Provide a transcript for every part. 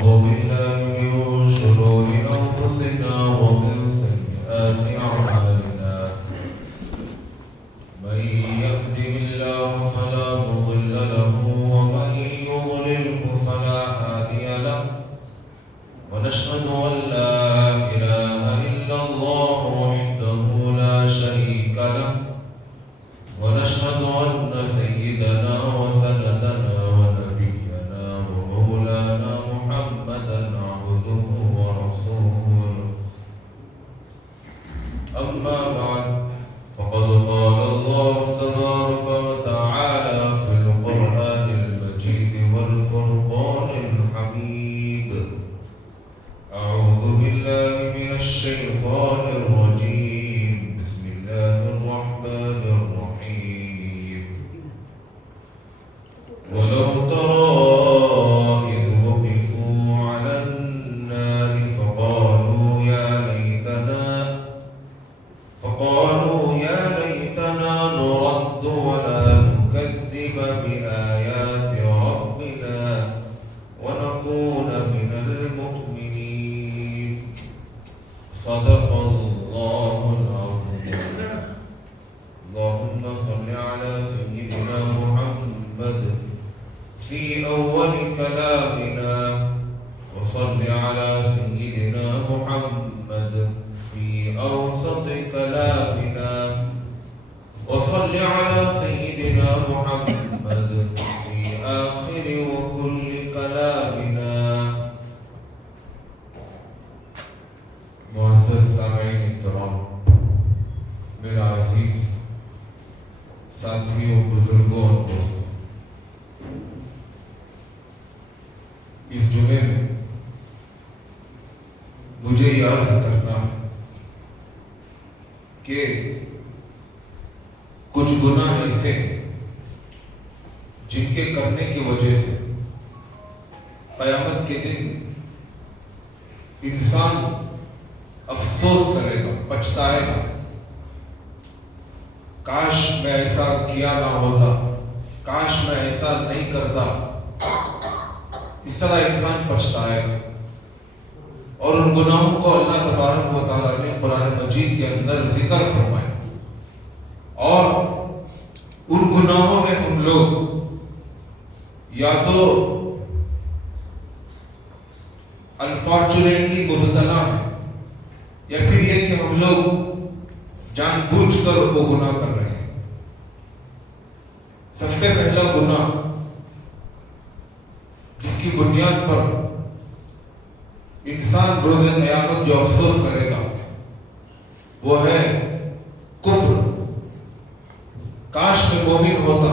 ونعوذ بالله من شرور أنفسنا ومن سيئات أعمالنا من يهده الله فلا مضل له ومن يضلله فلا هادي له ونشهد أن لا إله إلا الله وحده لا شريك له ونشهد أن سيدنا وسندنا ونبينا ومولانا محمدا عبده ورسوله أما بعد فقد قال الله تبارك وتعالى في القرآن المجيد والفرقان الحميد أعوذ بالله من الشيطان الرجيم بسم الله الرحمن الرحيم ولو ترى إذ وقفوا على النار فقالوا يا ليتنا نرد ولا نكذب بآيات ربنا ونكون من المؤمنين صدق الله العظيم اللهم صل على سيدنا محمد في أول كلامنا وصل على سيدنا محمد في أوسط كلامنا وصل على سيدنا محمد في آخر وكل كلامنا معزز سامعین اکرام، میرا عزیز ساتھیوں، بزرگوں اور دوستوں، اس جمعے میں مجھے یہ عرض کرنا ہے کہ کچھ گناہ ایسے ہیں جن کے کرنے کی وجہ سے قیامت کے دن انسان افسوس کرے گا، پچھتائے گا، کاش میں ایسا کیا نہ ہوتا، کاش میں ایسا نہیں کرتا۔ اس طرح انسان پچھتائے گا، اور ان گناہوں کو اللہ تبارک و تعالیٰ نے قرآن مجید کے اندر ذکر فرمایا، اور ان گناہوں میں ہم لوگ یا تو انفارچونیٹلی مبتلا ہیں، یا پھر یہ کہ ہم لوگ جان بوجھ کر وہ گناہ کر رہے ہیں۔ سب سے پہلا گناہ جس کی بنیاد پر انسان روز قیامت جو افسوس کرے گا وہ ہے کفر۔ کاش میں مومن ہوتا۔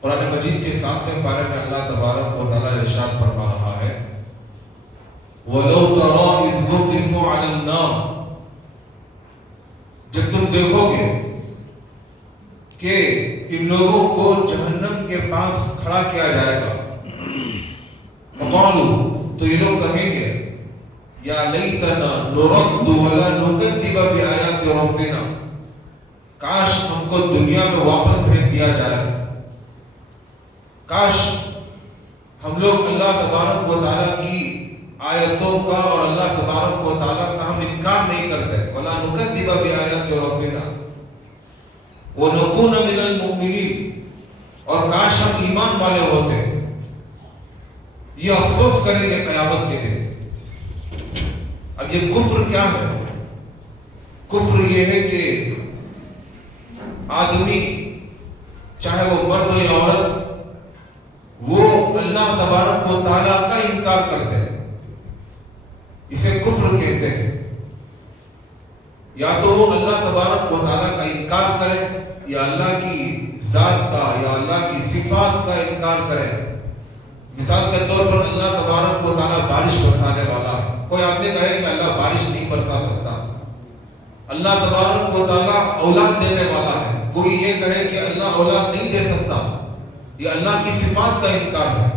قرآن مجید کے 7ویں پارے میں اللہ تبارک و تعالیٰ ارشاد فرما رہا ہے وَلَوْ تَرَى إِذْ وُقِفُوا عَلَى النَّارِ، جب تم دیکھو گے کہ ان لوگوں کو جہنم کے پاس کھڑا کیا جائے گا، فَقَالُوا، تو یہ لوگ کہیں گے یا لیتنا نرد ولا نکذب بآیات ربنا، کاش ہم کو دنیا میں واپس بھیج دیا جائے، کاش ہم لوگ اللہ تبارک و تعالیٰ کی آیتوں کا اور اللہ تبارک و تعالیٰ کا ہم انکار نہیں کرتے، ولا نکذب بآیات ربنا ونکون من المؤمنین، اور کاش ہم ایمان والے ہوتے۔ یہ افسوس کریں گے قیامت کے دن۔ اب یہ کفر کیا ہے؟ کفر یہ ہے کہ آدمی چاہے وہ مرد ہو یا عورت، وہ اللہ تبارک و تعالیٰ کا انکار کرتے ہیں، اسے کفر کہتے ہیں۔ یا تو وہ اللہ تبارک و تعالیٰ کا انکار کرے، یا اللہ کی ذات کا یا اللہ کی صفات کا انکار کرے۔ مثال کے طور پر اللہ تبارک و تعالیٰ بارش برسانے والا ہے، کوئی آدمی کہے کہ اللہ بارش نہیں برسا سکتا۔ اللہ تبارک و تعالیٰ اولاد دینے والا ہے، کوئی یہ کہے کہ اللہ اولاد نہیں دے سکتا، یہ اللہ کی صفات کا انکار ہے۔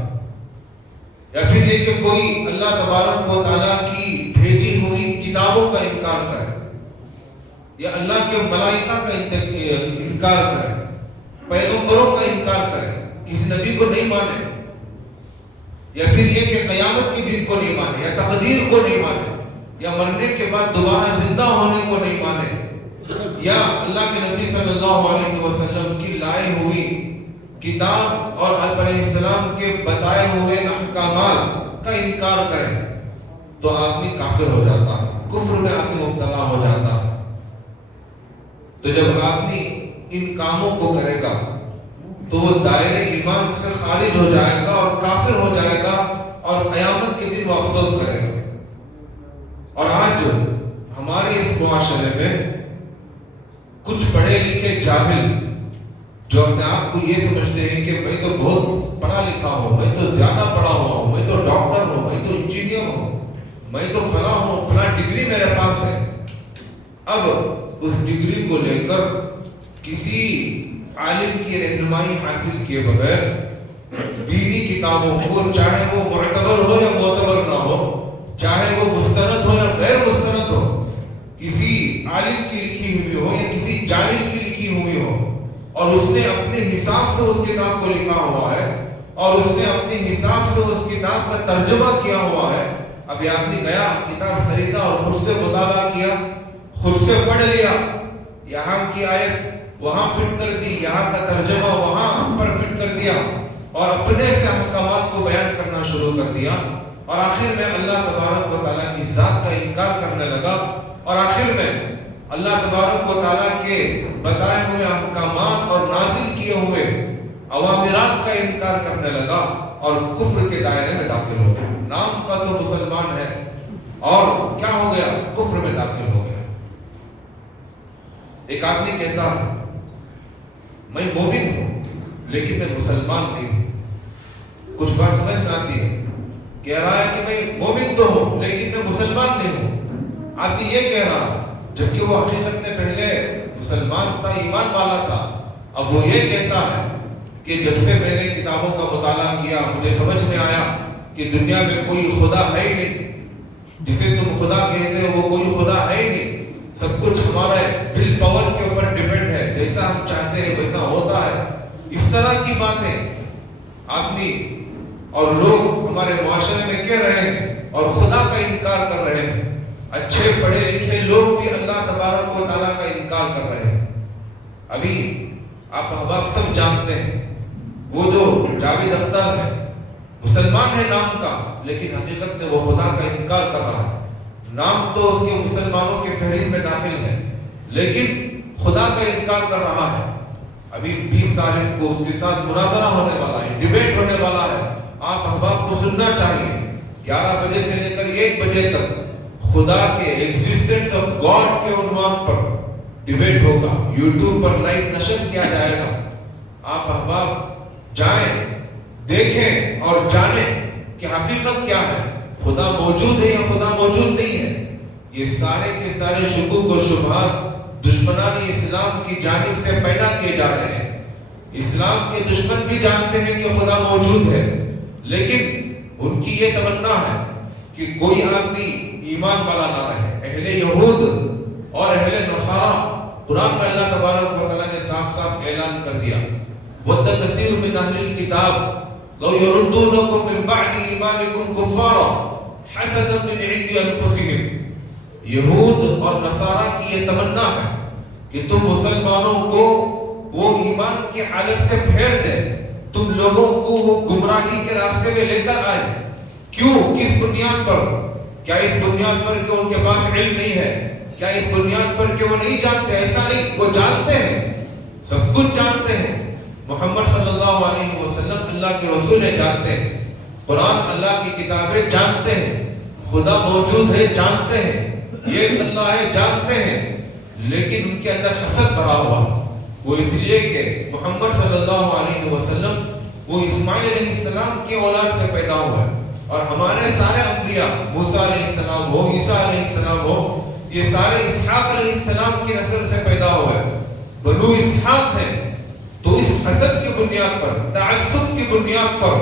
یا پھر یہ کہ کوئی اللہ تبارک و تعالیٰ کی بھیجی ہوئی کتابوں کا انکار کرے، یا اللہ کے ملائکہ کا انکار کرے، پیغمبروں کا انکار کرے، کسی نبی کو نہیں مانے، یا پھر یہ کہ قیامت کے دن کو نہیں مانے، یا تقدیر کو نہیں مانے، یا مرنے کے بعد دوبارہ زندہ ہونے کو نہیں مانے، یا اللہ کے نبی صلی اللہ علیہ وسلم کی لائی ہوئی کتاب اور آپ علیہ السلام کے بتائے ہوئے احکامات کا انکار کرے، تو آدمی کافر ہو جاتا ہے، کفر میں آدمی مبتلا ہو جاتا ہے۔ تو جب آدمی ان کاموں کو کرے گا تو وہ دائرے ایمان سے خارج ہو جائے گا اور کافر ہو جائے گا، اور قیامت کے دن وہ افسوس کرے گا۔ اور آج جو ہمارے اس معاشرے میں کچھ پڑھے لکھے جاہل جو اپنے آپ کو یہ سمجھتے ہیں کہ میں تو بہت پڑھا لکھا ہوں، میں تو زیادہ پڑھا ہوا ہوں، میں تو ڈاکٹر ہوں، میں تو انجینئر ہوں، میں تو فلاں ہوں، فلاں ڈگری میرے پاس ہے۔ اب اس ڈگری کو لے کر کسی عالم کی رہنمائی حاصل کیے بغیر دینی کتابوں کو، چاہے وہ معتبر ہو یا معتبر نہ ہو، چاہے وہ مستند ہو یا غیر مستند ہو، کسی عالم کی لکھی ہوئی ہو یا کسی جاہل کی لکھی ہوئی ہو، اور اس نے اپنے حساب سے اس کتاب کو لکھا ہوا ہے، اور اس نے اپنے حساب سے اس کتاب کا ترجمہ کیا ہوا ہے۔ اب یہ آدمی گیا، کتاب خریدا اور خود سے مطالعہ کیا، خود سے پڑھ لیا، یہاں کی آیت وہاں فٹ کر دی، یہاں کا ترجمہ وہاں پر فٹ کر دیا، اور اپنے سے احکامات کو بیان کرنا شروع کر دیا، اور آخر میں اللہ تبارک و تعالیٰ کی ذات کا انکار کرنے لگا، اور آخر میں اللہ تبارک و تعالیٰ کے بتائے ہوئے احکامات اور نازل کیے ہوئے اوامرات کا انکار کرنے لگا، اور کفر کے دائرے میں داخل ہو گیا۔ نام کا تو مسلمان ہے، اور کیا ہو گیا؟ کفر میں داخل ہو گیا۔ ایک آدمی کہتا ہے میں مومن ہوں لیکن میں مسلمان نہیں ہوں۔ کچھ بات سمجھ میں آتی ہے، کہہ رہا ہے کہ میں مومن تو ہوں لیکن میں مسلمان نہیں ہوں۔ آدمی یہ کہہ رہا ہے جبکہ وہ حقیقت میں پہلے مسلمان تھا، ایمان والا تھا۔ اب وہ یہ کہتا ہے کہ جب سے میں نے کتابوں کا مطالعہ کیا، مجھے سمجھ میں آیا کہ دنیا میں کوئی خدا ہے ہی نہیں، جسے تم خدا کہتے ہو وہ کوئی خدا ہے ہی نہیں، سب کچھ ہمارے ول پاور کے اوپر ڈیپینڈ ہے، جیسا ہم چاہتے ہیں ویسا ہوتا ہے۔ اس طرح کی باتیں آدمی اور لوگ ہمارے معاشرے میں کہہ رہے ہیں، اور خدا کا انکار کر رہے ہیں۔ اچھے پڑھے لکھے لوگ بھی اللہ تبارک و تعالیٰ کا انکار کر رہے ہیں۔ ابھی آپ احباب سب جانتے ہیں، وہ جو جاوید اختر ہے، مسلمان ہے نام کا، لیکن حقیقت میں وہ خدا کا انکار کر رہا ہے۔ نام تو اس کے مسلمانوں کے فہرست میں داخل ہے، لیکن خدا کا انکار کر رہا ہے۔ ابھی 20 تاریخ کو اس کے ساتھ مناظرہ ہونے والا ہے، ڈیبیٹ ہونے والا ہے۔ آپ احباب کو سننا چاہیے، 11 بجے سے لے کر 1 بجے تک خدا کے ایگزسٹنس آف گاڈ کے عنوان پر ڈیبیٹ ہوگا، یوٹیوب پر لائیو نشر کیا جائے گا۔ آپ احباب جائیں، دیکھیں اور جانیں کہ حقیقت کیا ہے، خدا موجود ہے یا خدا موجود نہیں ہے۔ یہ سارے کے سارے شکوک و شبہات دشمنان اسلام کی جانب سے پیدا کیے جا رہے ہیں۔ اسلام کے دشمن بھی جانتے ہیں کہ خدا موجود ہے، لیکن ان کی یہ تمنا ہے کہ کوئی آدمی ایمان والا نہ رہے۔ اہل یہود اور اہل نصارہ، قرآن میں اللہ تبارک و تعالیٰ نے صاف صاف اعلان کر دیا، وَدَّ كَثِيرٌ مِّنْ أَهْلِ الْكِتَابِ لَوْ يَرُدُّونَكُم مِّن بَعْدِ إِيمَانِكُمْ كُفَّارًا حَسَدًا مِّنْ عِندِ أَنفُسِهِمْ۔ یہود اور نصارہ کی یہ تمنا ہے کہ تم مسلمانوں کو وہ ایمان کی حالت سے پھیر دے، تم لوگوں کو وہ گمراہی کے راستے میں لے کر آئے۔ کیوں؟ کس بنیاد پر؟ کیا اس بنیاد پر کہ ان کے پاس علم نہیں ہے؟ کیا اس بنیاد پر کہ وہ نہیں جانتے؟ ایسا نہیں، وہ جانتے ہیں، سب کچھ جانتے ہیں۔ محمد صلی اللہ علیہ وسلم اللہ کے رسول ہے، جانتے ہیں، قرآن اللہ کی کتابیں جانتے ہیں، خدا موجود ہے جانتے ہیں، یہ اللہ ہے جانتے ہیں، لیکن ان کے اندر حسد بھرا ہوا۔ وہ اس لیے کہ محمد صلی اللہ علیہ وسلم وہ اسماعیل علیہ السلام کی اولاد سے پیدا ہوا ہے، اور ہمارے سارے انبیاء، موسیٰ علیہ السلام ہو، عیسیٰ علیہ السلام ہو، یہ سارے اسحاق علیہ السلام کی نسل سے پیدا ہوئے، بنو اسحاق ہیں۔ تو اس حسد کی بنیاد پر، تعصب کی بنیاد پر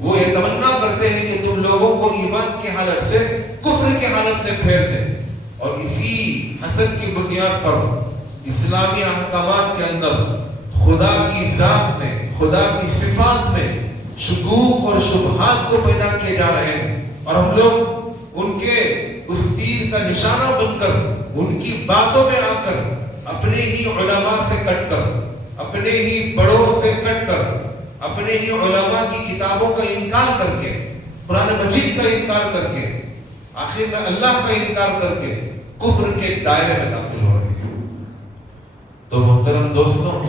وہ یہ تمنا کرتے ہیں کہ تم لوگوں کو ایمان کی حالت سے کفر کی حالت میں پھیر دیں، اور اسی حسد کی بنیاد پر اسلامی احکامات کے اندر خدا کی ذات میں، خدا کی صفات میں شکوک اور شبہات کو پیدا کیے جا رہے ہیں، اور ہم لوگ ان کے اس تیر کا نشانہ بن کر، ان کی باتوں میں آ کر، اپنے ہی علماء سے کٹ کر، اپنے ہی بڑوں سے کٹ کر، اپنے ہی علماء کی کتابوں کا انکار کر کے، قرآن مجید کا انکار کر کے، آخر میں اللہ کا انکار کر کے کفر کے دائرے میں داخل ہو رہے ہیں۔ تو محترم دوستوں،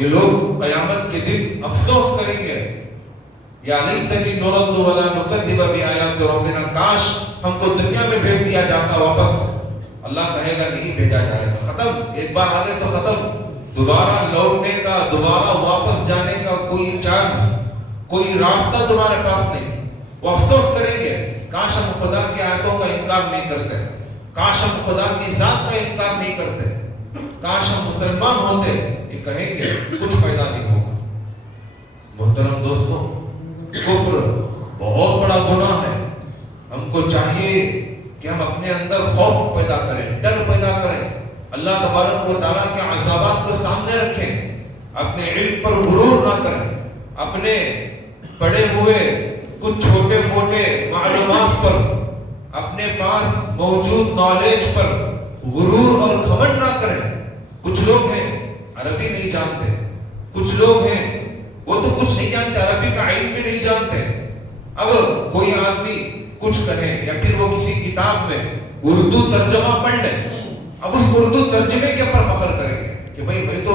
یہ لوگ قیامت کے دن افسوس کریں گے، یا لیتنی نرد ولا نکذب بآیات ربنا، کاش ہم کو دنیا میں بھیج دیا جاتا واپس۔ اللہ کہے گا نہیں بھیجا جائے گا، ختم، ایک بار آگے تو ختم، دوبارہ لوٹنے کا، دوبارہ واپس جانے کا کوئی چانس، کوئی راستہ تمہارے پاس نہیں۔ وہ افسوس کریں گے، کاش ہم خدا کی آیتوں کا انکار نہیں کرتے، کاش ہم خدا کی ذات کا انکار نہیں کرتے، کاش ہم مسلمان ہوتے۔ یہ کہیں گے کچھ فائدہ نہیں ہوگا۔ محترم دوستوں، کفر بہت بڑا گناہ ہے۔ ہم کو چاہیے کہ ہم اپنے اندر خوف پیدا کریں، ڈر پیدا کریں، اللہ تبارک و تعالیٰ کے عذابات کو سامنے رکھیں، اپنے علم پر غرور نہ کریں، اپنے پڑے ہوئے کچھ چھوٹے موٹے معلومات پر، اپنے پاس موجود نالج پر غرور اور گھمنڈ نہ کریں۔ کچھ لوگ ہیں عربی نہیں جانتے، کچھ لوگ ہیں وہ تو کچھ نہیں جانتے، عربی کا علم بھی نہیں جانتے۔ اب کوئی آدمی کچھ کہے یا پھر وہ کسی کتاب میں اردو ترجمہ پڑھ لے، اب اس اردو ترجمے کے اوپر فخر کریں گے کہ بھئی میں تو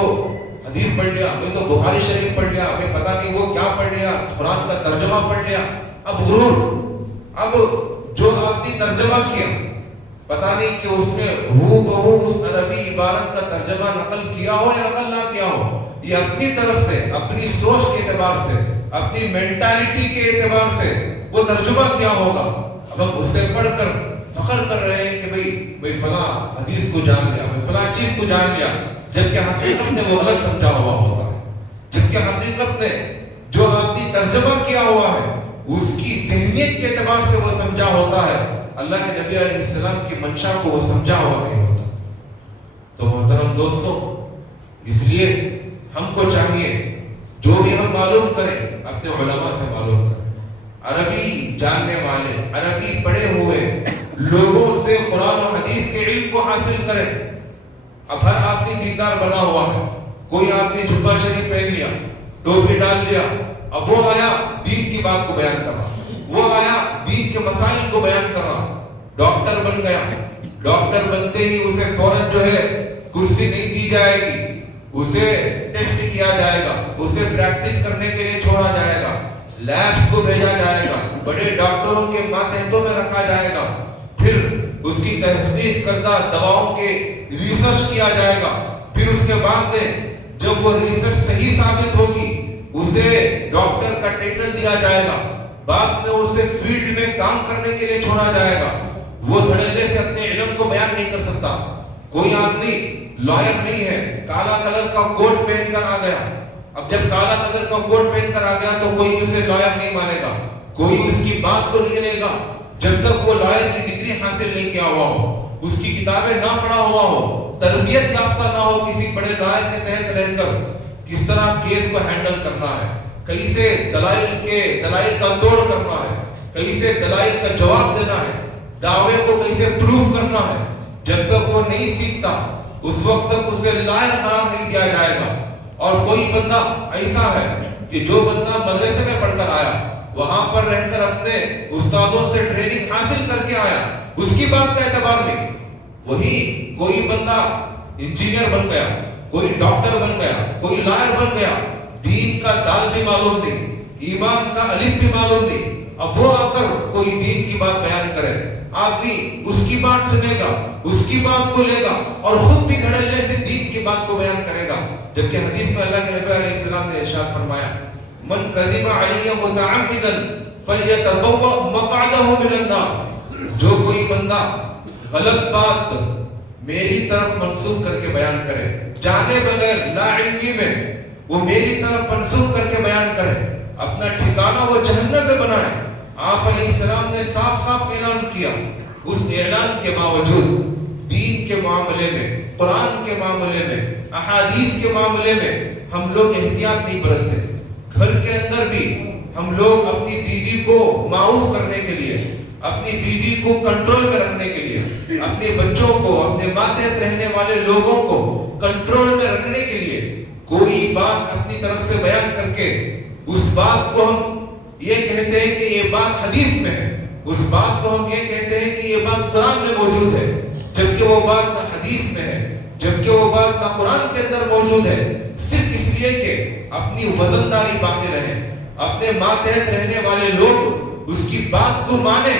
حدیث پڑھ لیا، میں تو بخاری شریف پڑھ لیا، میں پتہ نہیں وہ کیا پڑھ لیا، قرآن کا ترجمہ پڑھ لیا۔ اب غرور، اب جو آدمی ترجمہ کیا، پتہ نہیں کہ اس نے ہو بہو اس عربی عبارت کا ترجمہ نقل کیا ہو یا نقل نہ کیا ہو، یہ اپنی طرف سے، اپنی سوچ کے اعتبار سے، اپنی مینٹالٹی کے اعتبار سے وہ ترجمہ کیا ہوگا۔ اب ہم اس سے پڑھ کر فخر کر رہے ہیں کہ بھئی فلاں حدیث کو جان لیا، میں فلاں چیز کو جان لیا، جبکہ حقیقت میں وہ غلط سمجھا ہوا ہوتا ہے، جبکہ حقیقت میں جو آدمی ترجمہ کیا ہوا ہے اس کی ذہنیت کے اعتبار سے وہ سمجھا ہوتا ہے، اللہ کے نبی علیہ السلام کی منشا کو وہ سمجھا ہوا نہیں ہوتا۔ تو محترم دوستوں، اس لیے ہم کو چاہیے جو بھی ہم معلوم کریں اپنے علماء سے معلوم کریں، عربی جاننے والے، عربی پڑھے ہوئے لوگوں سے قرآن و حدیث کے علم کو حاصل کریں۔ اب ہر آدمی دیندار بنا ہوا ہے، کوئی آدمی جبہ شریف پہن لیا، ٹوپی ڈال لیا، اب وہ آیا دین کی بات کو بیان کر رہا، وہ آیا دین کے مسائل کو بیان کر رہا، ڈاکٹر بن گیا، ڈاکٹر بنتے ہی اسے فوراً جو ہے کرسی نہیں دی جائے گی، اسے ٹیسٹ کیا جائے گا، اسے پریکٹس کرنے کے لیے چھوڑا جائے گا، لیبس کو بھیجا جائے گا، بڑے ڈاکٹروں کے ماتحتوں میں رکھا جائے گا، پھر اس کی تحقیق کردہ دواؤں کے ریسرچ کیا جائے گا، پھر اس کے بعد میں جب وہ ریسرچ صحیح ثابت ہوگی اسے ڈاکٹر کا ٹائٹل دیا جائے گا، بعد میں اسے فیلڈ میں کام کرنے کے لیے چھوڑا جائے گا۔ وہ دھڑلے سے اپنے علم کو بیان نہیں کر سکتا۔ کوئی آدمی لائر نہیں ہے، کالا کلر کا کوٹ پہن کر آ گیا، اب جب کالا کلر کا کوٹ پہن کر آ گیا تو کوئی اسے لائر نہیں مانے گا، کوئی اس کی بات کو نہیں لے گا جب تک وہ لائر کی ڈگری حاصل نہیں کیا ہوا ہو، اس کی کتابیں نہ پڑھا ہوا ہو، تربیت یافتہ نہ ہو کسی بڑے لائر کے تحت رہ کر کس طرح کیس کو ہینڈل کرنا ہے، کیسے دلائل کا توڑ کرنا ہے، کیسے دلائل کا جواب دینا ہے، دعوے کو کیسے پروف کرنا ہے، جب تک وہ نہیں سیکھتا اس وقت تک اسے لائر قرار نہیں دیا جائے گا۔ اور کوئی بندہ ایسا ہے کہ جو بندہ مدرسے میں پڑھ کر آیا، وہاں پر رہ کر اپنے استادوں سے ٹریننگ حاصل کر کے آیا، اس کی بات کا اعتبار نہیں، وہی کوئی بندہ انجینئر بن گیا، کوئی ڈاکٹر بن گیا، کوئی لائر بن گیا، دین کا دال بھی معلوم نہیں، ایمان کا الف بھی معلوم نہیں، اب وہ آ کر کوئی دین کی بات بیان کرے، آدمی اس کی بات سنے گا، اس کی بات کو لے گا اور خود بھی دھڑلے سے دین کی بات کو بیان کرے گا، جبکہ حدیث میں اللہ کے نبی علیہ السلام نے ارشاد فرمایا، من کذب علی متعمدا فلیتبوأ مقعدہ من النار، جو کوئی بندہ غلط بات میری طرف منسوب کر کے بیان کرے، جانے بغیر لا علمی میں وہ میری طرف منسوب کر کے بیان کرے، اپنا ٹھکانہ وہ جہنم میں بنائے۔ آپ علیہ السلام نے صاف صاف اعلان کیا، اس اعلان کے باوجود دین کے معاملے میں، قرآن کے معاملے میں، احادیث کے معاملے میں ہم لوگ احتیاط نہیں برتتے، گھر کے اندر بھی ہم لوگ اپنی بیوی کو معاف کرنے کے لیے، اپنی بیوی کو کنٹرول میں رکھنے کے لیے، اپنے بچوں کو، اپنے ماتحت رہنے والے لوگوں کو کنٹرول میں رکھنے کے لیے کوئی بات اپنی طرف سے بیان کر کے اس بات کو ہم یہ کہتے ہیں کہ یہ بات حدیث میں ہے، اس بات کو ہم یہ کہتے ہیں کہ یہ بات قرآن میں موجود ہے، جبکہ وہ بات نہ حدیث میں ہے، جبکہ وہ بات نہ قرآن کے اندر موجود ہے، صرف اس لیے کہ اپنی وزنداری باقی رہے، اپنے ماتحت رہنے والے لوگ اس کی بات کو مانیں،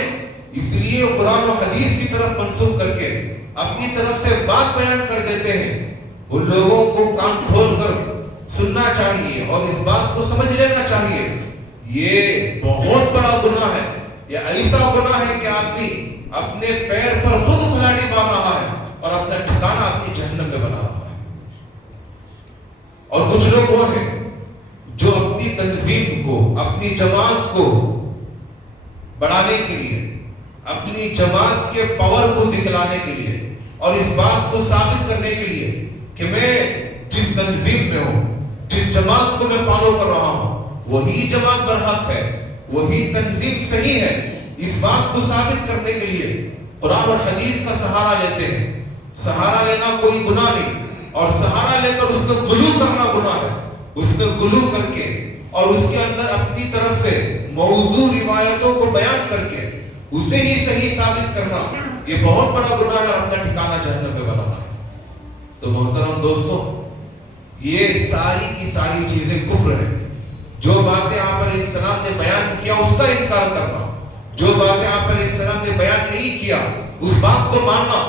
اس لیے قرآن و حدیث کی طرف منسوخ کر کے اپنی طرف سے بات بیان کر دیتے ہیں۔ ان لوگوں کو کان کھول کر سننا چاہیے اور اس بات کو سمجھ لینا چاہیے، یہ بہت بڑا گناہ ہے، یہ ایسا گناہ ہے کہ آدمی اپنے پیر پر خود کھلاڑی مار رہا ہے اور اپنا ٹھکانہ اپنی جہنم میں بنا رہا ہے۔ اور کچھ لوگ وہ ہیں جو اپنی تنظیم کو، اپنی جماعت کو بڑھانے کے لیے، اپنی جماعت کے پاور کو دکھلانے کے لیے اور اس بات کو ثابت کرنے کے لیے کہ میں جس تنظیم میں ہوں، جس جماعت کو میں فالو کر رہا ہوں، وہی جماعت برحق ہے، وہی تنظیم صحیح ہے، اس بات کو ثابت کرنے کے لیے قرآن اور حدیث کا سہارا لیتے ہیں۔ سہارا لینا کوئی گناہ نہیں، اور سہارا لے کر اس میں غلو کرنا گناہ ہے، اس میں غلو کر کے اور اس کے اندر اپنی طرف سے موضوع روایتوں کو بیان کر کے اسے ہی صحیح ثابت کرنا، یہ بہت بڑا گناہ ہے اور اپنا ٹھکانہ جہنم میں بنانا ہے۔ تو محترم دوستوں، یہ ساری کی ساری چیزیں کفر ہیں۔ جو باتیں آپ علیہ السلام نے بیان کیا اس کا انکار کرنا، جو باتیں آپ علیہ السلام نے بیان نہیں کیا اس بات کو ماننا،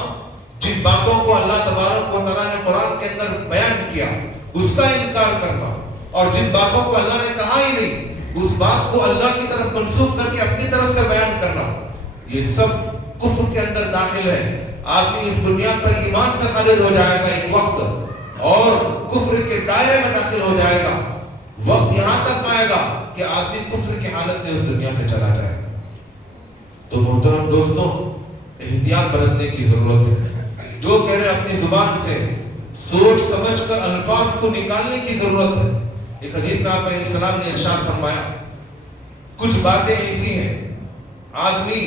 جن باتوں کو اللہ تبارک و تعالیٰ نے قرآن کے اندر بیان کیا اس کا انکار کرنا، اور جن باتوں کو اللہ نے کہا ہی نہیں اس بات کو اللہ کی طرف منسوخ کر کے اپنی طرف سے بیان کرنا، یہ سب کفر کے اندر داخل ہے۔ آدمی اس بنیاد پر ایمان سے خارج ہو جائے گا ایک وقت، اور کفر کے دائرے میں داخل ہو جائے گا۔ وقت یہاں تک آئے گا کہ آدمی کفر کی حالت میں اس دنیا سے چلا جائے گا۔ تو محترم دوستوں، احتیاط برتنے کی ضرورت ہے۔ جو کہہ رہے اپنی زبان سے سوچ سمجھ کر الفاظ کو نکالنے کی ضرورت ہے۔ ایک حدیث میں آپ علیہ السلام نے ارشاد فرمایا، کچھ باتیں ایسی ہیں آدمی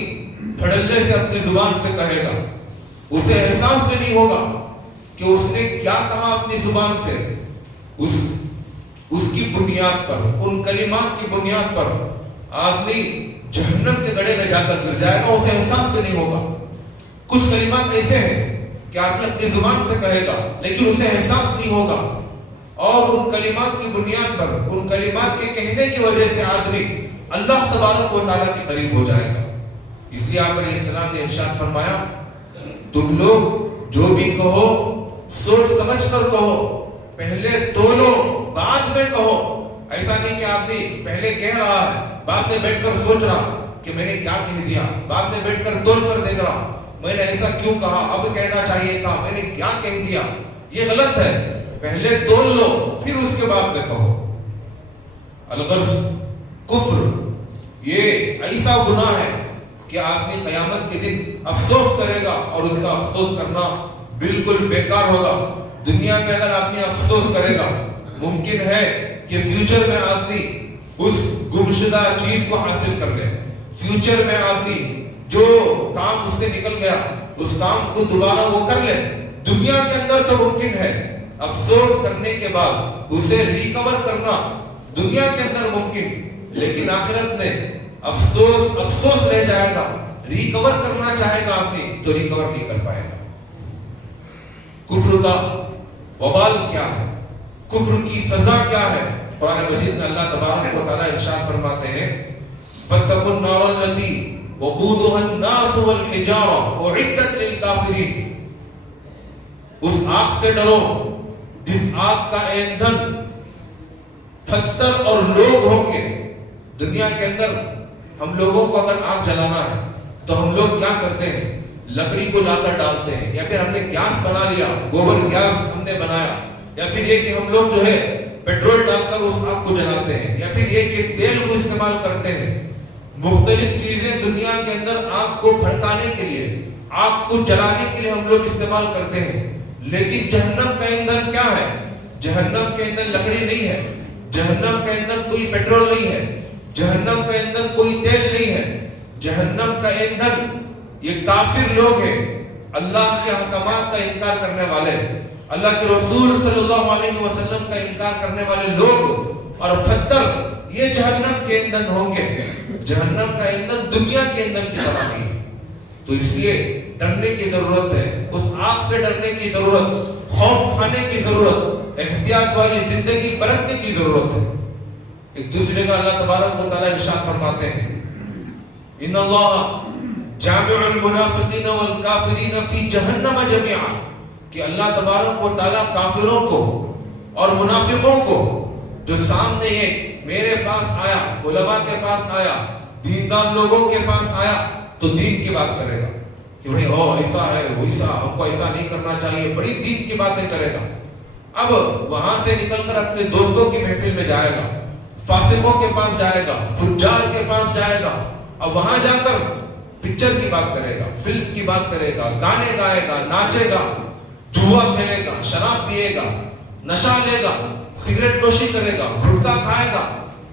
دھڑلے سے اپنی زبان سے کہے گا، اسے احساس بھی نہیں ہوگا کہ اس نے کیا کہا اپنی زبان سے، اس کی بنیاد پر، ان کلمات کی بنیاد پر آدمی جہنم کے گڑھے میں جا کر گر جائے گا، اسے احساس بھی نہیں ہوگا۔ کچھ کلمات ایسے ہیں کہ آدمی اپنی زبان سے کہے گا لیکن اسے احساس نہیں ہوگا، اور ان کلمات کی بنیاد پر، ان کلمات کے کہنے کی وجہ سے آدمی اللہ تبارک و تعالیٰ کے قریب ہو جائے گا۔ اس لیے آپ علیہ السلام نے ارشاد فرمایا، تم لوگ جو بھی کہو سوچ سمجھ کر کہو، پہلے تولو بعد میں کہو۔ ایسا نہیں کہ آدمی پہلے کہہ رہا ہے بعد میں بیٹھ کر سوچ رہا کہ میں نے کیا کہہ دیا، بعد میں بیٹھ کر تول کر دیکھ رہا میں نے ایسا کیوں کہا، اب کہنا چاہیے تھا، میں نے کیا کہہ دیا۔ یہ غلط ہے، پہلے تول لو پھر اس کے بعد میں کہو۔ الغرض کفر یہ ایسا گناہ ہے کہ آدمی قیامت کے دن افسوس کرے گا، اور اس کا افسوس کرنا بالکل بیکار ہوگا۔ دنیا میں اگر آدمی افسوس کرے گا، ممکن ہے کہ فیوچر میں آدمی اس گمشدہ چیز کو حاصل کر لے، فیوچر میں آدمی جو کام اس سے نکل گیا اس کام کو دوبارہ وہ کر لے۔ دنیا کے اندر تو ممکن ہے، افسوس کرنے کے بعد اسے ریکور کرنا دنیا کے اندر ممکن، لیکن آخرت میں افسوس رہ جائے گا۔ ریکور کرنا چاہے گا آدمی تو ریکور نہیں کر پائے گا۔ کفر کا وبال کیا ہے، کفر کی سزا کیا ہے؟ قرآن مجید میں اللہ تبارک و تعالیٰ ارشاد فرماتے ہیں، فَاتَّقُوا النَّارَ الَّتِي وَقُودُهَا النَّاسُ وَالْحِجَارَةُ أُعِدَّتْ لِلْكَافِرِينَ، اس آگ سے ڈرو جس آگ کا ایندھن پتھر اور لوگ ہوں گے۔ دنیا کے اندر ہم لوگوں کو اگر آگ جلانا ہے تو ہم لوگ کیا کرتے ہیں؟ لکڑی کو لا کر ڈالتے ہیں، یا پھر ہم نے گیس بنا لیا، گوبر گیس ہم نے بنایا، یا پھر یہ کہ ہم لوگ جو ہے پیٹرول ڈال کر اس آگ کو جلاتے ہیں، یا پھر یہ کہ تیل کو استعمال کرتے ہیں۔ مختلف چیزیں دنیا کے اندر آگ کو بھڑکانے کے لیے، آگ کو جلانے کے لیے ہم لوگ استعمال کرتے ہیں، لیکن جہنم کا ایندھن کیا ہے؟ جہنم کے اندر لکڑی نہیں ہے، جہنم کے اندر کوئی پیٹرول نہیں ہے، جہنم کے اندر کوئی تیل نہیں ہے، جہنم کا ایندھن یہ کافر لوگ ہیں، اللہ کے احکامات کا انکار کرنے والے، اللہ کے رسول صلی اللہ علیہ وسلم کا انکار کرنے والے لوگ اور پتھر، یہ جہنم کے ایندھن ہوں گے۔ جہنم کا ایندھن دنیا کے ایندھن کی طرح نہیں ہے، تو اس لیے ڈرنے کی ضرورت ہے، اس آگ سے ڈرنے کی ضرورت، خوف کھانے کی ضرورت، احتیاط والی زندگی برتنے کی ضرورت ہے۔ ایک دوسرے کا اللہ تبارک و تعالیٰ ارشاد فرماتے ہیں، ان اللہ جامع المنافقین والکافرین فی جہنم جميعا، کہ اللہ تبارک و تعالیٰ کافروں کو اور منافقوں کو جو سامنے ایک میرے پاس آیا، علماء کے پاس آیا، دیندار لوگوں کے پاس آیا تو دین کی بات کرے گا کہ بھئی ایسا ہے ویسا، ہم کو ایسا نہیں کرنا چاہیے، بڑی دین کی باتیں کرے گا۔ اب وہاں سے نکل کر اپنے دوستوں کی محفل میں جائے گا، فاسقوں کے پاس جائے گا، فجار کے پاس جائے گا، اب وہاں جا کر پکچر کی بات کرے گا، فلم کی بات کرے گا، گانے گائے گا، ناچے گا، جوا کھیلے گا، شراب پیے گا، نشہ لے گا، سگریٹ نوشی کرے گا، گٹکا کھائے گا،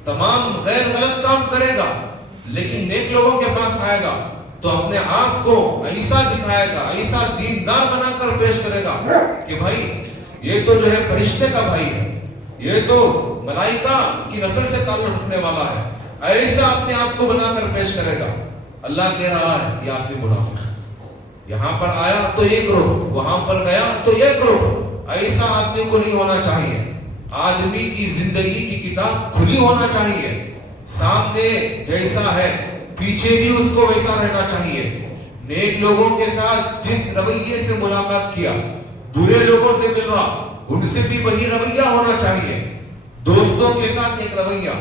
تمام غیر غلط کام کرے گا، لیکن نیک لوگوں کے پاس آئے گا تو اپنے آپ کو ایسا دکھائے گا، ایسا دیندار بنا کر پیش کرے گا کہ بھائی یہ تو جو ہے فرشتے کا بھائی ہے، یہ تو ملائکہ کی نسل سے تعلق رکھنے والا ہے، ایسا اپنے آپ کو بنا کر پیش کرے گا۔ اللہ کہہ رہا ہے یہ آدمی منافق ہے، یہاں پر آیا تو ایک گروہ، وہاں پر گیا تو ایک گروہ، ایسا آدمی کو نہیں ہونا چاہیے۔ آدمی کی زندگی کی کتاب کھلی ہونا چاہیے، سامنے جیسا ہے پیچھے بھی اس کو ویسا رہنا چاہیے۔ نیک لوگوں کے ساتھ جس رویے سے ملاقات کیا، برے لوگوں سے مل رہا ان سے بھی وہی رویہ ہونا چاہیے۔ دوستوں کے ساتھ ایک رویہ،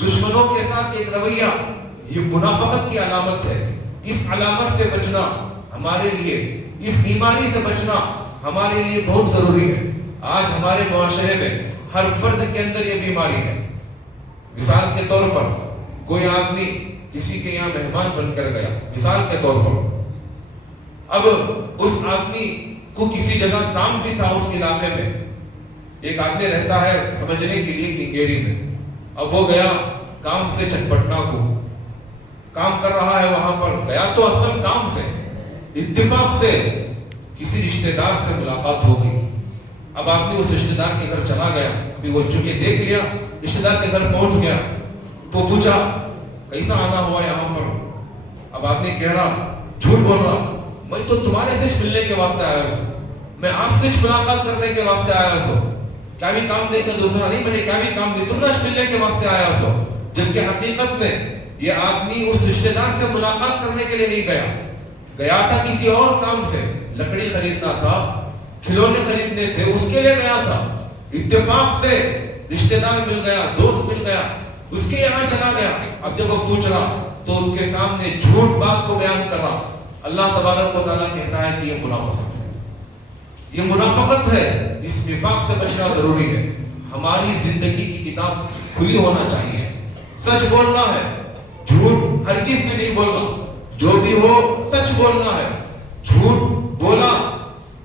دشمنوں کے ساتھ ایک رویہ، یہ منافقت کی علامت ہے۔ اس علامت سے بچنا ہمارے لیے، اس بیماری سے بچنا ہمارے لیے بہت ضروری ہے۔ آج ہمارے معاشرے میں ہر فرد کے اندر یہ بیماری ہے۔ مثال کے طور پر کوئی آدمی کسی کے یہاں مہمان بن کر گیا، مثال کے طور پر، اب اس آدمی کو کسی جگہ کام بھی تھا اس علاقے میں، ایک آدمی رہتا ہے سمجھنے کے لیے کنگیری میں، اب وہ گیا کام سے چٹپٹنا کو، کام کر رہا ہے وہاں پر، گیا تو اصل کام سے، اتفاق سے کسی رشتہ دار سے ملاقات ہو گئی۔ اب آدمی اس رشتہ دار کے گھر چلا گیا، ابھی وہ چونکہ دیکھ لیا، رشتہ دار کے گھر پہنچ گیا، وہ پوچھا کیسا آنا ہوا یہاں پر؟ اب آدمی کہہ رہا، جھوٹ بول رہا، میں تو تمہارے سے ملنے کے واسطے آیا سو، میں آپ سے ملاقات کرنے کے واسطے آیا سو، کیا بھی کام نہیں کر دوسرا نہیں، میں نے کیا بھی کام نہیں، تم سے ملنے کے واسطے آیا سو۔ جبکہ حقیقت میں یہ آدمی اس رشتہ دار سے ملاقات کرنے کے لیے نہیں گیا، گیا تھا کسی اور کام سے، لکڑی خریدنا تھا، کھلونے خریدنے تھے، اس کے لیے گیا تھا۔ اتفاق سے رشتہ دار مل گیا، دوست مل گیا، اس کے یہاں چلا گیا۔ اب جب وہ پوچھ رہا تو اس کے سامنے جھوٹ بات کو بیان کر رہا۔ اللہ تبارک و تعالیٰ کہتا ہے کہ یہ منافقت ہے، یہ منافقت ہے، اس نفاق سے بچنا ضروری ہے۔ ہماری زندگی کی کتاب کھلی ہونا چاہیے، سچ بولنا ہے، جھوٹ ہرگز بھی نہیں بولنا، جو بھی ہو سچ بولنا ہے۔ جھوٹ بولا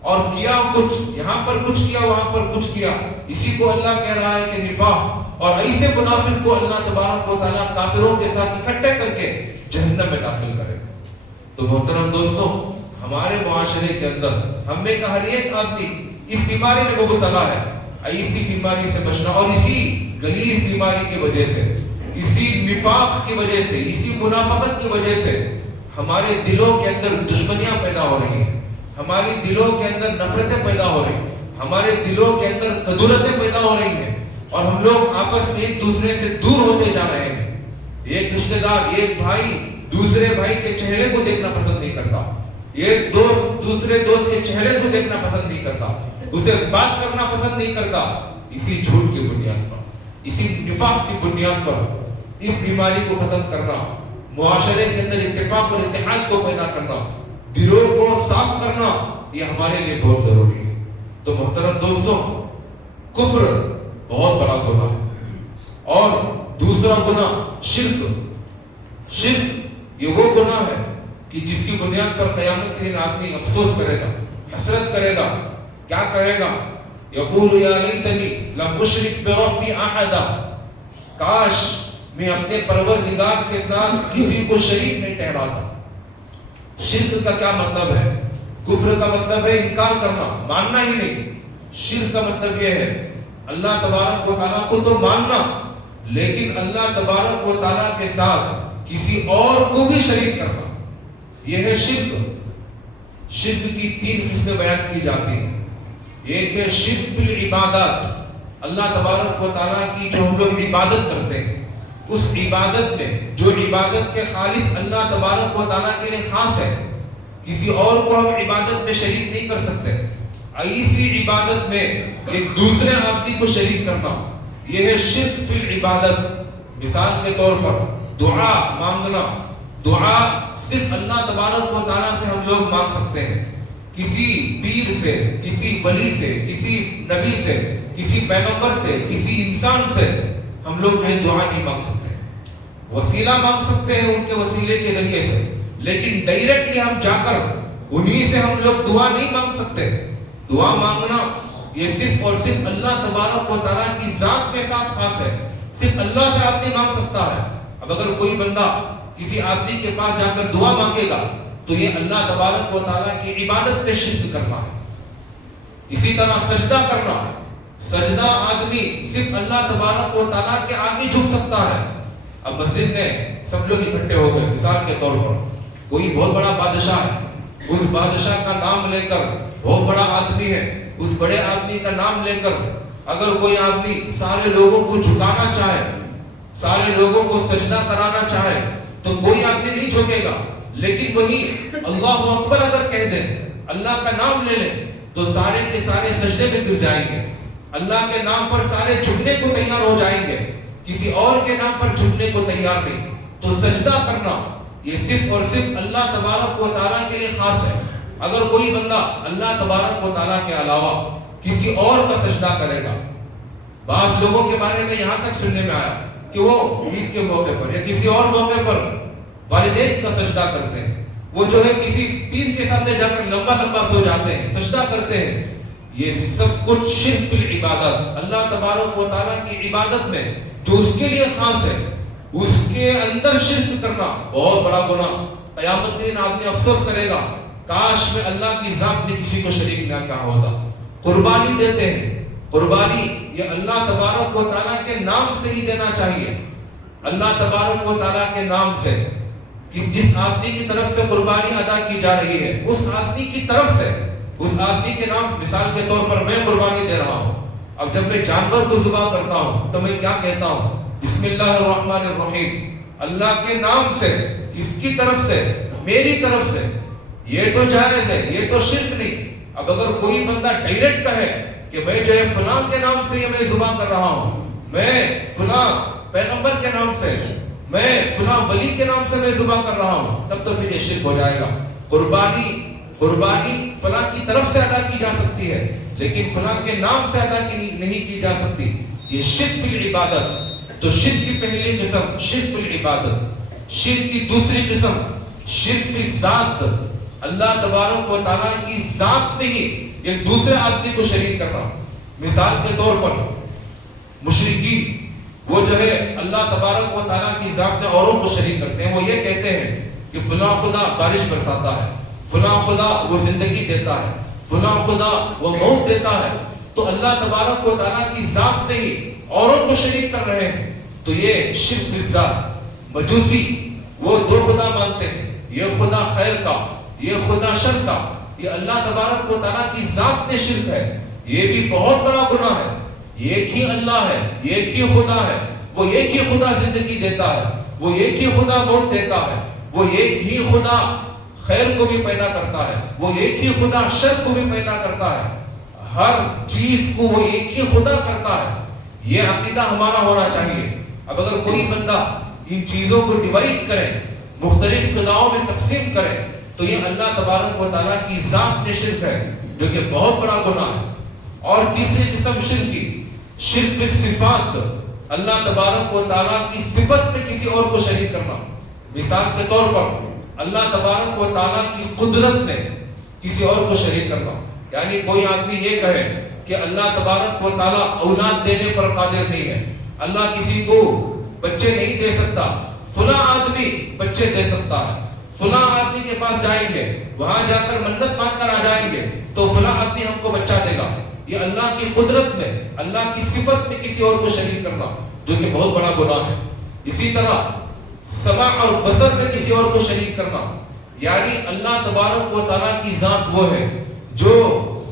اور کیا کچھ، یہاں پر کچھ کیا وہاں پر کچھ کیا، اسی کو اللہ کہہ رہا ہے کہ نفاق۔ اور ایسے منافق کو اللہ تبارک و تعالیٰ کافروں کے ساتھ اکٹھے کر کے جہنم میں داخل کرے گا۔ تو محترم دوستوں، ہمارے معاشرے کے اندر ہم میں کا ہر ایک آدمی اس بیماری میں مبتلا ہے۔ ایسی بیماری سے بچنا، اور اسی غلیظ بیماری کی وجہ سے، اسی نفاق کی وجہ سے، اسی منافقت کی وجہ سے ہمارے دلوں کے اندر دشمنیاں پیدا ہو رہی ہیں، ہمارے دلوں کے اندر نفرتیں پیدا ہو رہی ہیں، ہمارے دلوں کے اندر کدورتیں پیدا ہو رہی ہیں، اور ہم لوگ آپس میں ایک دوسرے سے دور ہوتے جا رہے ہیں۔ ایک رشتہ دار، ایک بھائی دوسرے بھائی کے چہرے کو دیکھنا پسند نہیں کرتا، ایک دوست دوسرے دوست کے چہرے کو دیکھنا پسند نہیں کرتا، اسے بات کرنا پسند نہیں کرتا۔ اسی جھوٹ کی بنیاد پر، اسی نفاق کی بنیاد پر اس بیماری کو ختم کرنا، معاشرے کے اندر اتفاق اور اتحاد کو پیدا کرنا، دلوں کو صاف کرنا، یہ ہمارے لیے بہت ضروری ہے۔ تو محترم دوستوں، کفر بہت بڑا گناہ ہے، اور دوسرا گناہ شرک یہ وہ گناہ ہے کہ جس کی بنیاد پر قیامت کے دن آدمی افسوس کرے گا، حسرت کرے گا، کیا کہے گا؟ یقول یا لیتنی لم اشرک بربی احدا، کاش میں اپنے پروردگار کے ساتھ کسی کو شریک نہیں ٹھہراتا۔ شرک کا کیا مطلب ہے؟ کفر کا مطلب ہے انکار کرنا، ماننا ہی نہیں۔ شرک کا مطلب یہ ہے اللہ تبارک و تعالیٰ کو تو ماننا، لیکن اللہ تبارک و تعالیٰ کے ساتھ کسی اور کو بھی شریک کرنا، یہ ہے شرک۔ شرک کی 3 قسمیں بیان کی جاتی ہیں۔ ایک ہے شرک فی العبادات، اللہ تبارک و تعالیٰ کی جو ہم لوگ عبادت کرتے ہیں، اس عبادت میں جو عبادت کے خالص اللہ تبارک و تعالیٰ کے لیے خاص ہے، کسی اور کو ہم عبادت میں شریک نہیں کر سکتے۔ ایسی عبادت میں ایک دوسرے آدمی کو شریک کرنا، یہ ہے شرک فی العبادت۔ مثال کے طور پر دعا مانگنا، دعا صرف اللہ تبارک و تعالیٰ سے ہم لوگ مانگ سکتے ہیں، کسی پیر سے، کسی ولی سے، کسی نبی سے، کسی پیغمبر سے، کسی انسان سے ہم لوگ جو ہے دعا نہیں مانگ سکتے۔ وسیلہ مانگ سکتے ہیں ان کے وسیلے کے ذریعے سے، لیکن ڈائریکٹلی ہم جا کر انہی سے ہم لوگ دعا نہیں مانگ سکتے۔ دعا مانگنا یہ صرف اور صرف اللہ تبارک و تعالیٰ کی ذات کے ساتھ خاص ہے، صرف اللہ سے آدمی مانگ سکتا ہے۔ اب اگر کوئی بندہ کسی آدمی کے پاس جا کر دعا مانگے گا تو یہ اللہ تبارک و تعالیٰ کی عبادت میں شرک کرنا ہے۔ اسی طرح سجدہ کرنا، سجدہ آدمی صرف اللہ تبارک و تعالیٰ کے آگے جھک سکتا ہے۔ اب مسجد میں سب لوگ اکٹھے ہو گئے، مثال کے طور پر کوئی بہت بڑا بادشاہ ہے، اس بادشاہ کا نام لے کر، بہت بڑا آدمی ہے، اس بڑے آدمی کا نام لے کر اگر کوئی آدمی سارے لوگوں کو جھکانا چاہے، سارے لوگوں کو سجدہ کرانا چاہے تو کوئی آدمی نہیں جھکے گا، لیکن وہی اللہ اکبر اگر کہہ دیں، اللہ کا نام لے لیں تو سارے کے سارے سجدے میں گر جائیں گے، اللہ کے نام پر سارے جھکنے کو تیار ہو جائیں گے، کسی اور کے نام پر جھکنے کو تیار نہیں۔ تو سجدہ کرنا یہ صرف اور صرف اللہ تبارک و تعالیٰ کے لیے خاص ہے۔ اگر کوئی بندہ اللہ تبارک و تعالیٰ کے علاوہ کسی اور کا سجدہ کرے گا، بعض لوگوں کے بارے میں یہاں تک سننے میں آیا کہ وہ عید کے موقع پر یا کسی اور موقع پر والدین کا سجدہ کرتے ہیں، وہ جو ہے کسی پیر کے سامنے جا کر لمبا لمبا سو جاتے ہیں، سجدہ کرتے ہیں۔ یہ سب کچھ شرک فی العبادت، اللہ تبارک و تعالیٰ کی عبادت میں جو اس کے لیے خاص ہے اس کے اندر شرک کرنا بہت بڑا گناہ۔ قیامت کے دن آدمی افسوس کرے گا، کاش میں اللہ کی ذات میں کسی کو شریک نہ کیا ہوتا۔ قربانی دیتے ہیں، قربانی یہ اللہ تبارک و تعالیٰ کے نام سے ہی دینا چاہیے، اللہ تبارک و تعالیٰ کے نام سے۔ جس آدمی کی طرف سے قربانی ادا کی جا رہی ہے اس آدمی کی طرف سے، اس آدمی کے نام، مثال کے طور پر میں قربانی دے رہا ہوں، اب جب میں جانور کو ذبح کرتا ہوں تو میں کیا کہتا ہوں؟ بسم اللہ الرحمن الرحیم، اللہ کے نام سے، کس کی طرف سے؟ میری طرف سے۔ یہ تو جائز ہے، یہ تو شرک نہیں۔ اب اگر کوئی بندہ ڈائریکٹ کہے کہ میں جو ہے فلاں کے نام سے یہ میں ذبح کر رہا ہوں، میں فلاں پیغمبر کے نام سے، میں فلاں ولی کے نام سے میں ذبح کر رہا ہوں، تب تو پھر یہ شرک ہو جائے گا۔ قربانی فلاں کی طرف سے ادا کی جا سکتی ہے لیکن فلاں کے نام سے ادا نہیں کی جا سکتی، یہ شرک فی العبادت۔ تو شرک کی پہلی قسم شرک فی العبادت۔ شرک کی دوسری قسم شرک فی ذات، اللہ تبارک و تعالیٰ کی ذات میں ہی ایک دوسرے آدمی کو شریک کرنا۔ مثال کے طور پر مشرکین وہ جو ہے اللہ تبارک و تعالیٰ کی ذات میں اوروں کو شریک کرتے ہیں، وہ یہ کہتے ہیں کہ فلاں خدا بارش برساتا ہے، فلاں خدا وہ زندگی دیتا ہے، فلاں خدا وہ موت دیتا ہے۔ تو اللہ تبارک و تعالیٰ کی ذات میں ہی اوروں کو شریک کر رہے ہیں، تو یہ شرک فی الذات۔ مجوسی وہ 2 خدا مانتے ہیں، یہ خدا خیر کا، یہ خدا شر کا، یہ اللہ تبارک و تعالیٰ کی ذات میں شرک ہے، یہ بھی بہت بڑا گناہ ہے۔ ایک ہی اللہ ہے، ایک ہی خدا ہے، وہ ایک ہی خدا زندگی دیتا ہے، وہ ایک ہی خدا موت دیتا ہے، وہ ایک ہی خدا خیر کو بھی پیدا کرتا ہے، وہ ایک ہی خدا شر کو بھی پیدا کرتا ہے، ہر چیز کو وہ ایک ہی خدا کرتا ہے۔ یہ عقیدہ ہمارا ہونا چاہیے۔ اب اگر کوئی بندہ ان چیزوں کو ڈیوائڈ کرے، مختلف خداؤں میں تقسیم کرے، تو یہ اللہ تبارک و تعالیٰ کی ذات میں شرک ہے، جو کہ بہت بڑا گناہ ہے۔ اور تیسری قسم شرک کی شرک فی صفات، اللہ تبارک و تعالیٰ کی صفت میں کسی اور کو شریک کرنا۔ مثال کے طور پر اللہ تبارک و تعالیٰ کی قدرت میں کسی اور کو شریک کرنا، یعنی کوئی آدمی یہ کہے کہ اللہ تبارک و تعالیٰ اولاد دینے پر قادر نہیں ہے، اللہ کسی کو بچے نہیں دے سکتا، فلاں آدمی بچے دے سکتا ہے، فلاں آدمی کے پاس جائیں گے، وہاں جا کر منت مانگ کر آ جائیں گے تو فلاں آدمی ہم کو بچہ دے گا. یہ اللہ کی قدرت میں، اللہ کی صفت میں کسی اور کو شریک کرنا جو کہ بہت بڑا گناہ ہے. اسی طرح سمع اور بصر میں کسی اور کو شریک کرنا، یعنی اللہ تبارک و تعالیٰ کی ذات وہ ہے جو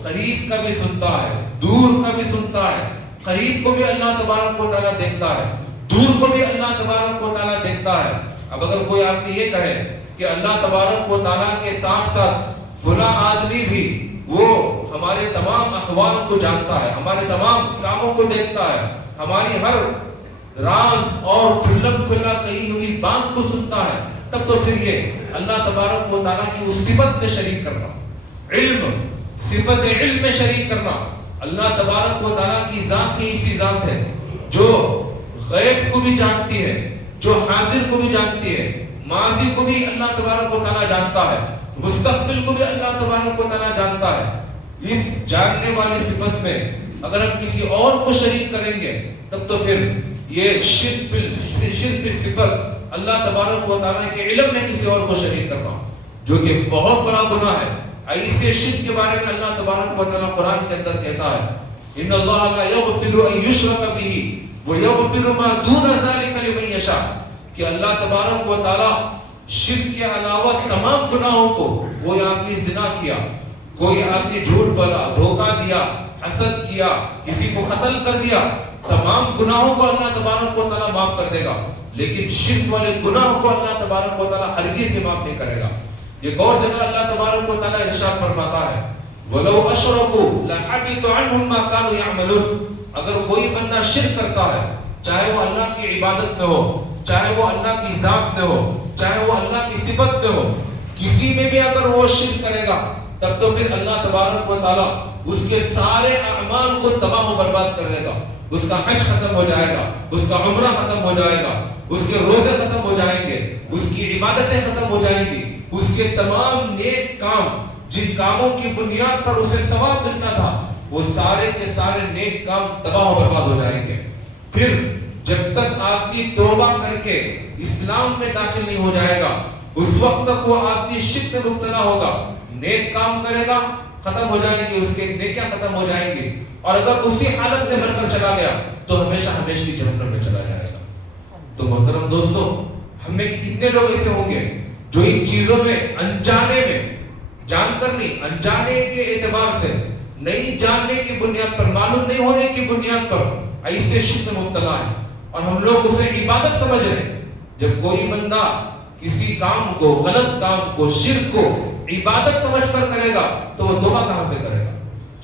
قریب کا بھی سنتا ہے، دور کا بھی سنتا ہے. قریب کو بھی اللہ تبارک و تعالیٰ دیکھتا ہے، دور کو بھی اللہ تبارک و تعالیٰ دیکھتا ہے. اب اگر کوئی آدمی یہ کہے کہ اللہ تبارک و تعالیٰ کے ساتھ ساتھ فلاں آدمی بھی وہ ہمارے تمام احوال کو جانتا ہے، ہمارے تمام کاموں کو دیکھتا ہے، ہماری ہر راز اور کھلم کھلا کہی ہوئی بات کو سنتا ہے، تب تو پھر یہ اللہ تبارک و تعالیٰ کی اس صفت میں شریک کرنا، علم، صفت علم میں شریک کرنا. اللہ تبارک و تعالیٰ کی ذات ہی اسی ذات ہے جو غیب کو بھی جانتی ہے، جو حاضر کو بھی جانتی ہے، ماضی کو بھی اللہ تبارک و تعالیٰ جانتا ہے، مستقبل کو بھی اللہ تبارک و تعالیٰ جانتا ہے. اس جاننے والی صفت میں اگر ہم کسی اور کو شریک کریں گے تب تو پھر یہ شرک صفت اللہ تبارک و تعالیٰ کے علم میں کسی اور کو شریک کرنا جو کہ بہت بڑا گناہ ہے. ایسے شرک کے بارے میں اللہ تبارک و تعالیٰ قرآن کے اندر کہتا ہے ان اللہ لا یغفر ان یشرک بہ ویغفر ما دون ذلک لمن یشاء، کہ اللہ تبارک و تعالیٰ شرک کے علاوہ تمام گناہوں کو، کوئی آدمی زنا کیا، کوئی آدمی جھوٹ بولا، دھوکہ دیا، حسد کیا، کسی کو قتل کر دیا، تمام گناہوں کو اللہ تبارک و تعالیٰ معاف کر دے گا، لیکن شرک والے گناہوں کو اللہ تبارک و تعالیٰ ہرگز بھی معاف نہیں کرے گا. ایک اور جگہ اللہ تبارک و تعالیٰ ارشاد فرماتا ہے وَلَوْ أَشْرَكُوا لَحَبِطَ عَنْهُمْ مَا كَانُوا يَعْمَلُونَ. اگر کوئی بندہ شرک کرتا ہے، چاہے وہ اللہ کی عبادت میں ہو، چاہے وہ اللہ کی ذات میں ہو، چاہے وہ اللہ کی صفت میں ہو، کسی میں بھی اگر وہ شرک کرے گا تب تو پھر اللہ تبارک و تعالیٰ اس کے سارے اعمال کو تباہ و برباد کر دے گا. اس کا حج ختم ہو جائے گا، اس کا عمرہ ختم ہو جائے گا، اس کے روزے ختم ہو جائیں گے، اس کی عبادتیں ختم ہو جائیں گی، اس کے تمام نیک کام جن کاموں کی بنیاد پر اسے ثواب ملتا تھا وہ سارے کے سارے نیک کام تباہ و برباد ہو جائیں گے. پھر جب تک آدمی توبہ کر کے اسلام میں داخل نہیں ہو جائے گا اس وقت تک وہ آدمی شرک میں مبتلا ہوگا. نیک کام کرے گا، ختم ہو جائیں گے، اس کے نیکیاں ختم ہو جائیں گی، اور اگر اسی حالت میں مر کر چلا گیا تو ہمیشہ ہمیشہ کی جہنم میں چلا جائے گا. تو محترم دوستو، ہمیں کتنے لوگ ایسے ہوں گے جو ان چیزوں میں انجانے میں، جان کر نہیں، انجانے کے اعتبار سے، نہیں جاننے کی بنیاد پر، معلوم نہیں ہونے کی بنیاد پر ایسے شرک میں مبتلا ہے اور ہم لوگ اسے عبادت سمجھ رہے ہیں. جب کوئی بندہ کسی کام کو، غلط کام کو، شرک کو عبادت سمجھ کر کرے گا تو وہ توبہ کہاں سے کرے گا؟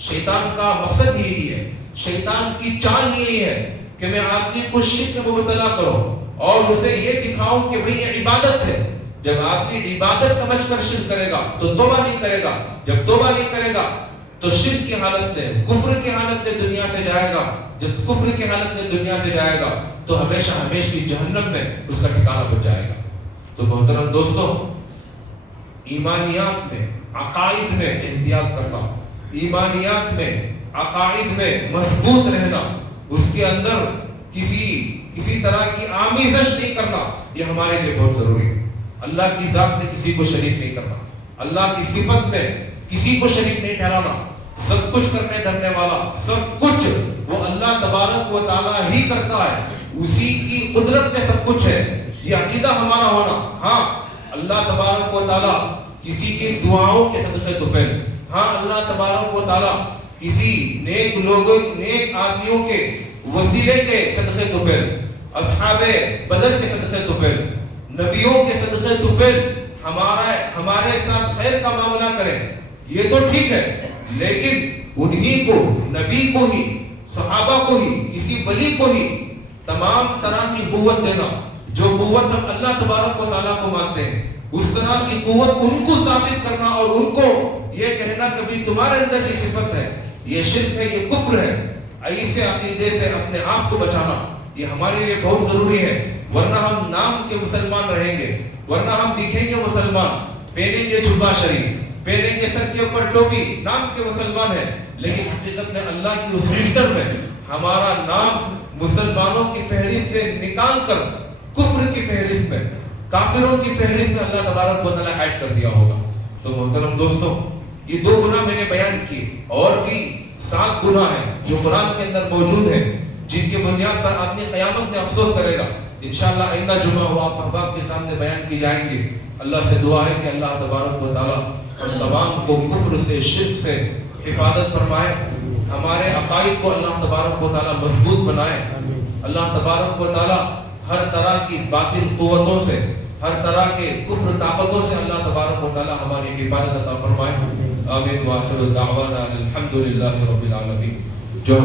شیطان کا مقصد یہی ہے، شیطان کی چال یہی ہے کہ میں آدمی کو شرک میں مبتلا کروں اور اسے یہ دکھاؤں کہ بھئی یہ عبادت ہے. جب آدمی عبادت سمجھ کر شرک کرے گا تو توبہ نہیں کرے گا، جب توبہ نہیں کرے گا تو شرک کی حالت میں، کفر کی حالت میں دنیا سے جائے گا. جب کفر کی حالت میں دنیا سے جائے گا تو ہمیشہ ہمیشہ کی جہنم میں اس کا ٹھکانہ بن جائے گا. تو محترم دوستو، ایمانیات میں، عقائد میں احتیاط کرنا، ایمانیات میں، عقائد میں مضبوط رہنا، اس کے اندر کسی طرح کی آمیزش نہیں کرنا، یہ ہمارے لیے بہت ضروری ہے. اللہ کی ذات میں کسی کو شریک نہیں کرنا، اللہ کی صفت میں کسی کو شریک نہیں ٹھہرانا. سب کچھ کرنے دھرنے والا، سب کچھ وہ اللہ تبارک و تعالیٰ ہی کرتا ہے، اسی کی قدرت میں سب کچھ ہے، یہ عقیدہ ہمارا ہونا. ہاں، اللہ تبارک و تعالیٰ کسی کی دعاؤں کے صدقے طفیل، ہاں اللہ تبارک و تعالیٰ کسی نیک لوگوں، نیک آدمیوں کے وسیلے کے صدقے طفیل، اصحاب بدر کے صدقے طفیل، نبیوں کے صدقے طفیل ہمارے ساتھ خیر کا معاملہ کریں، یہ تو ٹھیک ہے، لیکن انہی کو، نبی کو ہی، صحابہ کو ہی، کسی ولی کو ہی تمام طرح کی قوت دینا، جو قوت ہم اللہ تبارک و تعالیٰ کو مانتے ہیں، اس طرح کی قوت ان کو ثابت کرنا اور ان کو یہ کہنا کہ بھی تمہارے اندر یہ صفت ہے، یہ شرک ہے، یہ کفر ہے، ایسے عقیدے سے اپنے آپ کو بچانا یہ ہمارے لیے بہت ضروری ہے. ورنہ ہم نام کے مسلمان رہیں گے، ورنہ ہم دکھیں گے مسلمان، پہنیں گے جبہ شریف، پہنیں گے سر کے اوپر ٹوپی، نام کے مسلمان ہیں، لیکن حقیقت میں اللہ کی اس رجسٹر میں ہمارا نام مسلمانوں کی فہرست سے نکال کر کفر کی فہرست میں، کافروں کی فہرست میں اللہ تبارک و تعالیٰ ایڈ کر دیا ہوگا۔ تو محترم دوستوں، یہ 2 گناہ میں نے بیان کیے، اور بھی 7 گناہ ہیں جو قرآن کے اندر موجود ہیں، جن کی بنیاد پر آدمی قیامت میں افسوس کرے گا۔ انشاءاللہ آئندہ جمعہ وہ آپ احباب کے سامنے بیان کی جائیں گے۔ اللہ سے دعا ہے کہ اللہ تبارک و تعالیٰ ہم تمام کو کفر سے، شرک سے حفاظت فرمائے، ہمارے عقائد کو اللہ تبارک و تعالیٰ مضبوط بنائے۔ اللہ تبارک و تعالیٰ ہر طرح کی باطل قوتوں سے، ہر طرح کے کفر طاقتوں سے اللہ تبارک و تعالیٰ ہماری حفاظت عطا فرمائے۔ آمین وآخر دعوانا الحمدللہ رب العالمین۔ جو